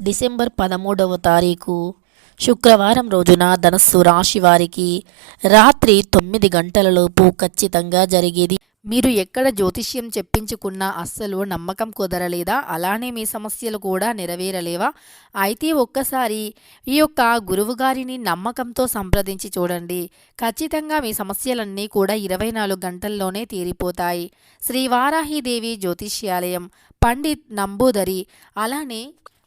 December పదమూడవ తారీఖు. శుక్రవారం రోజున ధనస్సు రాశి వారికి రాత్రి తొమ్మిది గంటలలోపు ఖచ్చితంగా జరిగేది. మీరు ఎక్కడ జ్యోతిష్యం చెప్పించుకున్నా అస్సలు నమ్మకం కుదరలేదా? అలానే మీ సమస్యలు కూడా నెరవేరలేవా? అయితే ఒక్కసారి ఈ యొక్క గురువుగారిని నమ్మకంతో సంప్రదించి చూడండి. ఖచ్చితంగా మీ సమస్యలన్నీ కూడా ఇరవై నాలుగు గంటల్లోనే తీరిపోతాయి. శ్రీ వారాహిదేవి జ్యోతిష్యాలయం పండిత్ నంబూదరి అలానే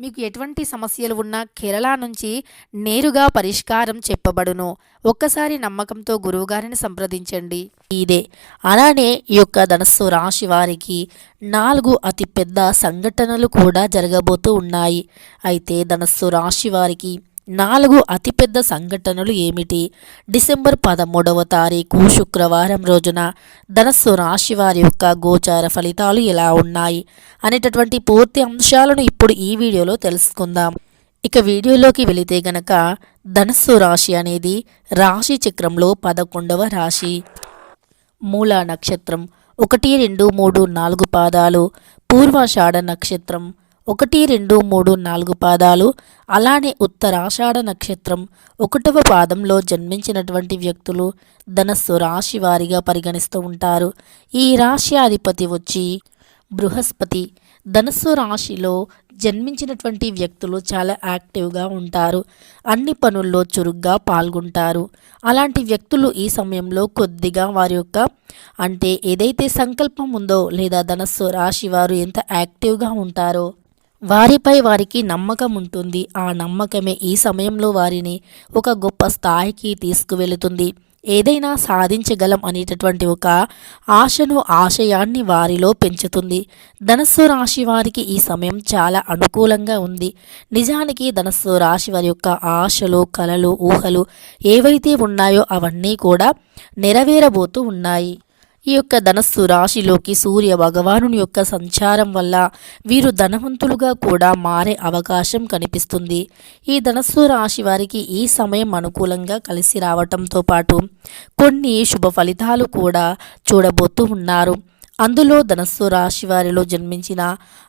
మీకు ఎటువంటి సమస్యలు ఉన్నా కేరళ నుంచి నేరుగా పరిష్కారం చెప్పబడును. ఒక్కసారి నమ్మకంతో గురువుగారిని సంప్రదించండి. ఇదే. అలానే ఈ యొక్క ధనస్సు రాశి వారికి నాలుగు అతిపెద్ద సంఘటనలు కూడా జరగబోతూ ఉన్నాయి. అయితే ధనస్సు రాశి వారికి నాలుగు అతిపెద్ద సంఘటనలు ఏమిటి? డిసెంబర్ పదమూడవ తారీఖు శుక్రవారం రోజున ధనస్సు రాశి వారి యొక్క గోచార ఫలితాలు ఎలా ఉన్నాయి? అనేటటువంటి పూర్తి అంశాలను ఇప్పుడు ఈ వీడియోలో తెలుసుకుందాం. ఇక వీడియోలోకి వెళితే గనక ధనస్సు రాశి అనేది రాశి చక్రంలో పదకొండవ రాశి. మూల నక్షత్రం ఒకటి రెండు మూడు నాలుగు పాదాలు. పూర్వాషాఢ నక్షత్రం ఒకటి రెండు మూడు నాలుగు పాదాలు. అలానే ఉత్తరాషాఢ నక్షత్రం ఒకటవ పాదంలో జన్మించినటువంటి వ్యక్తులు ధనస్సు రాశి వారిగా పరిగణిస్తూ ఉంటారు. ఈ రాశి అధిపతి వచ్చి బృహస్పతి. ధనస్సు రాశిలో జన్మించినటువంటి వ్యక్తులు చాలా యాక్టివ్గా ఉంటారు. అన్ని పనుల్లో చురుగ్గా పాల్గొంటారు. అలాంటి వ్యక్తులు ఈ సమయంలో కొద్దిగా వారి యొక్క అంటే ఏదైతే సంకల్పం ఉందో లేదా ధనస్సు రాశి వారు ఎంత యాక్టివ్గా ఉంటారో వారిపై వారికి నమ్మకం ఉంటుంది ఆ నమ్మకమే ఈ సమయంలో వారిని ఒక గొప్ప స్థాయికి తీసుకువెళుతుంది. ఏదైనా సాధించగలం అనేటటువంటి ఒక ఆశను ఆశయాన్ని వారిలో పెంచుతుంది. ధనస్సు రాశి వారికి ఈ సమయం చాలా అనుకూలంగా ఉంది. నిజానికి ధనస్సు రాశి వారి యొక్క ఆశలు కలలు ఊహలు ఏవైతే ఉన్నాయో అవన్నీ కూడా నెరవేరబోతూ ఉన్నాయి. ఈ యొక్క ధనస్సు రాశిలోకి సూర్య భగవానుని యొక్క సంచారం వల్ల వీరు ధనవంతులుగా కూడా మారే అవకాశం కనిపిస్తుంది. ఈ ధనస్సు రాశి వారికి ఈ సమయం అనుకూలంగా కలిసి రావటంతో పాటు కొన్ని శుభ ఫలితాలు కూడా చూడబోతూ ఉన్నారు. అందులో ధనస్సు రాశి వారిలో జన్మించిన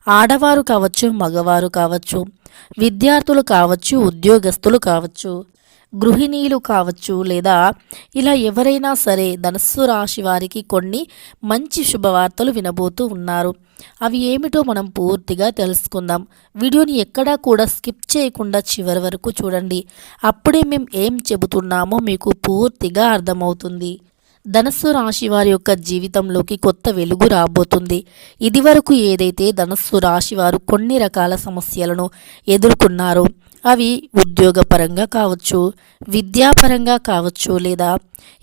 ఆడవారు కావచ్చు మగవారు కావచ్చు విద్యార్థులు కావచ్చు ఉద్యోగస్తులు కావచ్చు గృహిణీలు కావచ్చు లేదా ఇలా ఎవరైనా సరే ధనస్సు రాశి వారికి కొన్ని మంచి శుభవార్తలు వినబోతూ ఉన్నారు. అవి ఏమిటో మనం పూర్తిగా తెలుసుకుందాం. వీడియోని ఎక్కడా కూడా స్కిప్ చేయకుండా చివరి వరకు చూడండి. అప్పుడే మేము ఏం చెబుతున్నామో మీకు పూర్తిగా అర్థమవుతుంది. ధనస్సు రాశి వారి యొక్క జీవితంలోకి కొత్త వెలుగు రాబోతుంది. ఇదివరకు ఏదైతే ధనస్సు రాశి వారు కొన్ని రకాల సమస్యలను ఎదుర్కొన్నారో అవి ఉద్యోగపరంగా కావచ్చు విద్యాపరంగా కావచ్చు లేదా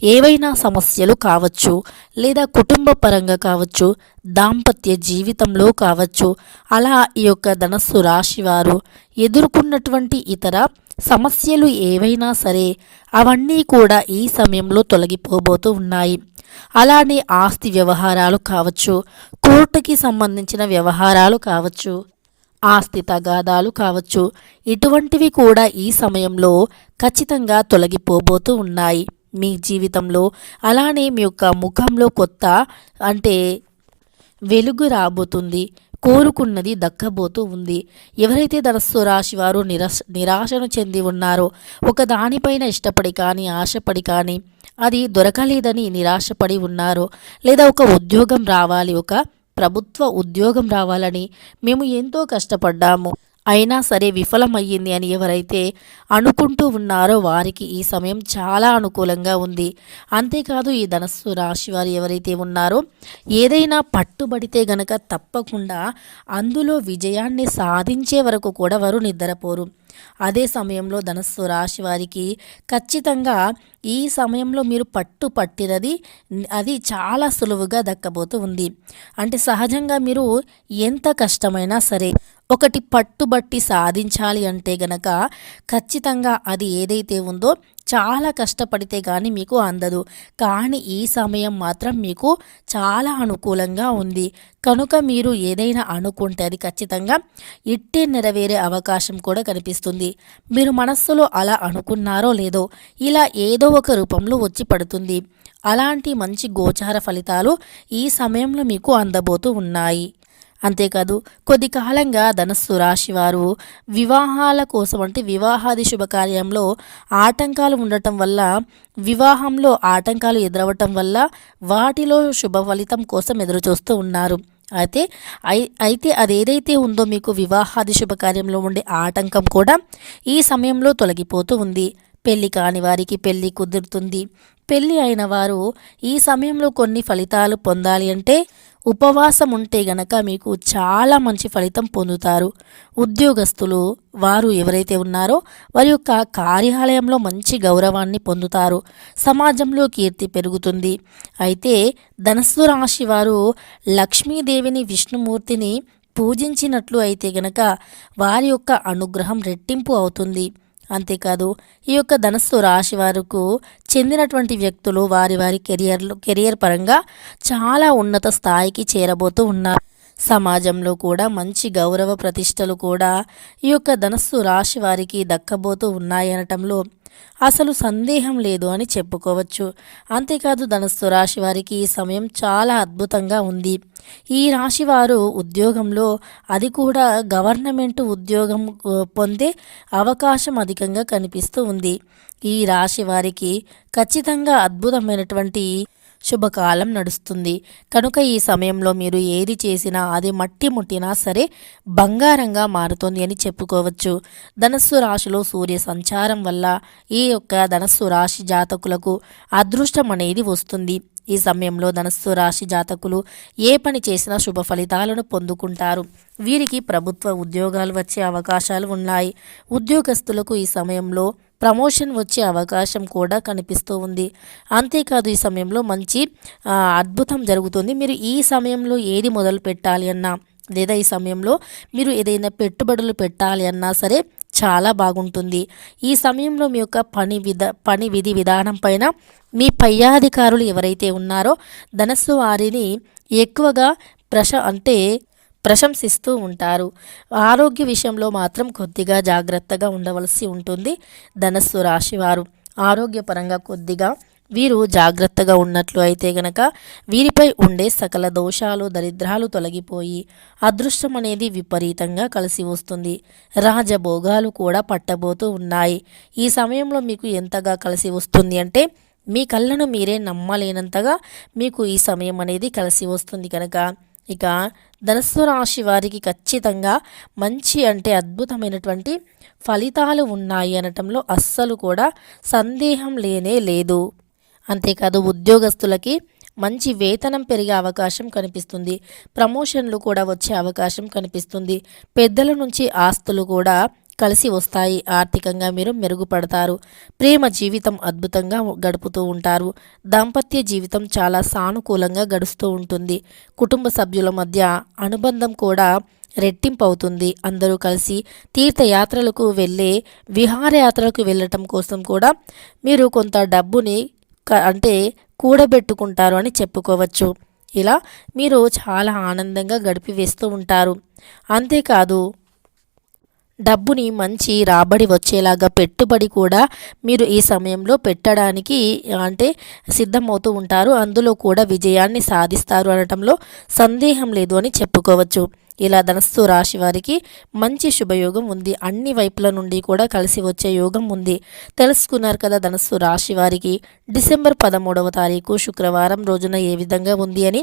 ఏవైనా సమస్యలు కావచ్చు లేదా కుటుంబ పరంగా కావచ్చు దాంపత్య జీవితంలో కావచ్చు. అలా ఈ యొక్క ధనస్సు రాశి వారు ఎదుర్కొన్నటువంటి ఇతర సమస్యలు ఏవైనా సరే అవన్నీ కూడా ఈ సమయంలో తొలగిపోబోతూ ఉన్నాయి. అలానే ఆస్తి వ్యవహారాలు కావచ్చు కోర్టుకి సంబంధించిన వ్యవహారాలు కావచ్చు ఆస్తి తగాదాలు కావచ్చు. ఇటువంటివి కూడా ఈ సమయంలో ఖచ్చితంగా తొలగిపోబోతూ ఉన్నాయి. మీ జీవితంలో అలానే మీ యొక్క ముఖంలో కొత్త అంటే వెలుగు రాబోతుంది. కోరుకున్నది దక్కబోతూ ఉంది. ఎవరైతే ధనస్సు రాశి వారు నిరాశ నిరాశను చెంది ఉన్నారో ఒక దానిపైన ఇష్టపడి కానీ ఆశపడి కానీ అది దొరకలేదని నిరాశపడి ఉన్నారో లేదా ఒక ఉద్యోగం రావాలి ఒక ప్రభుత్వ ఉద్యోగం రావాలని మేము ఎంతో కష్టపడ్డాము. అయినా సరే విఫలమయ్యింది అని ఎవరైతే అనుకుంటూ ఉన్నారో వారికి ఈ సమయం చాలా అనుకూలంగా ఉంది. అంతేకాదు ఈ ధనస్సు రాశి వారు ఎవరైతే ఉన్నారో ఏదైనా పట్టుబడితే గనక తప్పకుండా అందులో విజయాన్ని సాధించే వరకు కూడా వారు నిద్రపోరు. అదే సమయంలో ధనస్సు రాశి వారికి ఖచ్చితంగా ఈ సమయంలో మీరు పట్టు పట్టినది అది చాలా సులువుగా దక్కబోతూ ఉంది. అంటే సహజంగా మీరు ఎంత కష్టమైనా సరే ఒకటి పట్టుబట్టి సాధించాలి అంటే గనక ఖచ్చితంగా అది ఏదైతే ఉందో చాలా కష్టపడితే కానీ మీకు అందదు. కానీ ఈ సమయం మాత్రం మీకు చాలా అనుకూలంగా ఉంది. కనుక మీరు ఏదైనా అనుకుంటే అది ఖచ్చితంగా ఇట్టే నెరవేరే అవకాశం కూడా కనిపిస్తుంది. మీరు మనస్సులో అలా అనుకున్నారో లేదో ఇలా ఏదో ఒక రూపంలో వచ్చి పడుతుంది. అలాంటి మంచి గోచార ఫలితాలు ఈ సమయంలో మీకు అందబోతూ ఉన్నాయి. అంతేకాదు కొద్ది కాలంగా ధనస్సు రాశి వారు వివాహాల కోసం అంటే వివాహాది శుభకార్యంలో ఆటంకాలు ఉండటం వల్ల వివాహంలో ఆటంకాలు ఎదురవటం వల్ల వాటిలో శుభ ఫలితం కోసం ఎదురుచూస్తూ ఉన్నారు. అయితే అయితే అదేదైతే ఉందో మీకు వివాహాది శుభకార్యంలో ఉండే ఆటంకం కూడా ఈ సమయంలో తొలగిపోతూ ఉంది. పెళ్ళి కాని వారికి పెళ్ళి కుదురుతుంది. పెళ్ళి అయిన వారు ఈ సమయంలో కొన్ని ఫలితాలు పొందాలి అంటే ఉపవాసం ఉంటే గనక మీకు చాలా మంచి ఫలితం పొందుతారు. ఉద్యోగస్తులు వారు ఎవరైతే ఉన్నారో వారి యొక్క కార్యాలయంలో మంచి గౌరవాన్ని పొందుతారు. సమాజంలో కీర్తి పెరుగుతుంది. అయితే ధనస్సు రాశి వారు లక్ష్మీదేవిని విష్ణుమూర్తిని పూజించినట్లు అయితే గనక వారి యొక్క అనుగ్రహం రెట్టింపు అవుతుంది. అంతేకాదు ఈ యొక్క ధనస్సు రాశి వారికి చెందినటువంటి వ్యక్తులు వారి వారి కెరియర్లు కెరియర్ పరంగా చాలా ఉన్నత స్థాయికి చేరబోతూ ఉన్నారు. సమాజంలో కూడా మంచి గౌరవ ప్రతిష్టలు కూడా ఈ యొక్క ధనస్సు రాశి వారికి దక్కబోతూ ఉన్నాయనటంలో అసలు సందేహం లేదు అని చెప్పుకోవచ్చు. అంతేకాదు ధనస్సు రాశి వారికి ఈ సమయం చాలా అద్భుతంగా ఉంది. ఈ రాశి వారు ఉద్యోగంలో అది కూడా గవర్నమెంట్ ఉద్యోగం పొందే అవకాశం అధికంగా కనిపిస్తూ ఉంది. ఈ రాశి వారికి ఖచ్చితంగా అద్భుతమైనటువంటి శుభకాలం నడుస్తుంది. కనుక ఈ సమయంలో మీరు ఏది చేసినా అది మట్టి ముట్టినా సరే బంగారంగా మారుతుంది అని చెప్పుకోవచ్చు. ధనస్సు రాశిలో సూర్య సంచారం వల్ల ఈ యొక్క ధనస్సు రాశి జాతకులకు అదృష్టం అనేది వస్తుంది. ఈ సమయంలో ధనస్సు రాశి జాతకులు ఏ పని చేసినా శుభ ఫలితాలను పొందుకుంటారు. వీరికి ప్రభుత్వ ఉద్యోగాలు వచ్చే అవకాశాలు ఉన్నాయి. ఉద్యోగస్తులకు ఈ సమయంలో ప్రమోషన్ వచ్చే అవకాశం కూడా కనిపిస్తూ ఉంది. అంతేకాదు ఈ సమయంలో మంచి అద్భుతం జరుగుతుంది. మీరు ఈ సమయంలో ఏది మొదలు పెట్టాలి అన్నా లేదా ఈ సమయంలో మీరు ఏదైనా పెట్టుబడులు పెట్టాలి అన్నా సరే చాలా బాగుంటుంది. ఈ సమయంలో మీ యొక్క పని విధ పని విధి విధానం పైన మీ పయ్యాధికారులు ఎవరైతే ఉన్నారో ధనస్సు వారిని ఎక్కువగా ప్రశ అంటే ప్రశంసిస్తూ ఉంటారు. ఆరోగ్య విషయంలో మాత్రం కొద్దిగా జాగ్రత్తగా ఉండవలసి ఉంటుంది. ధనస్సు రాశివారు ఆరోగ్యపరంగా కొద్దిగా వీరు జాగ్రత్తగా ఉన్నట్లు అయితే గనక వీరిపై ఉండే సకల దోషాలు దరిద్రాలు తొలగిపోయి అదృష్టం అనేది విపరీతంగా కలిసి వస్తుంది. రాజభోగాలు కూడా పట్టబోతూ ఉన్నాయి. ఈ సమయంలో మీకు ఎంతగా కలిసి వస్తుంది అంటే మీ కళ్ళను మీరే నమ్మలేనంతగా మీకు ఈ సమయం అనేది కలిసి వస్తుంది కనుక ఇక ధనస్సు రాశి వారికి ఖచ్చితంగా మంచి అంటే అద్భుతమైనటువంటి ఫలితాలు ఉన్నాయి అనటంలో అస్సలు కూడా సందేహం లేనే లేదు. అంతేకాదు ఉద్యోగస్తులకి మంచి వేతనం పెరిగే అవకాశం కనిపిస్తుంది. ప్రమోషన్లు కూడా వచ్చే అవకాశం కనిపిస్తుంది. పెద్దల నుంచి ఆస్తులు కూడా కలిసి వస్తాయి. ఆర్థికంగా మీరు మెరుగుపడతారు. ప్రేమ జీవితం అద్భుతంగా గడుపుతూ ఉంటారు. దాంపత్య జీవితం చాలా సానుకూలంగా గడుస్తూ ఉంటుంది. కుటుంబ సభ్యుల మధ్య అనుబంధం కూడా రెట్టింపు అవుతుంది అందరూ కలిసి తీర్థయాత్రలకు వెళ్ళే విహారయాత్రలకు వెళ్ళటం కోసం కూడా మీరు కొంత డబ్బుని అంటే కూడబెట్టుకుంటారు అని చెప్పుకోవచ్చు. ఇలా మీరు చాలా ఆనందంగా గడిపివేస్తూ ఉంటారు. అంతేకాదు డబ్బుని మంచి రాబడి వచ్చేలాగా పెట్టుబడి కూడా మీరు ఈ సమయంలో పెట్టడానికి అంటే సిద్ధమవుతూ ఉంటారు. అందులో కూడా విజయాన్ని సాధిస్తారు అనటంలో సందేహం లేదు అని చెప్పుకోవచ్చు. ఇలా ధనస్సు రాశి వారికి మంచి శుభయోగం ఉంది. అన్ని వైపుల నుండి కూడా కలిసి వచ్చే యోగం ఉంది. తెలుసుకున్నారు కదా ధనస్సు రాశి వారికి. డిసెంబర్ పదమూడవ తారీఖు శుక్రవారం రోజున ఏ విధంగా ఉంది అని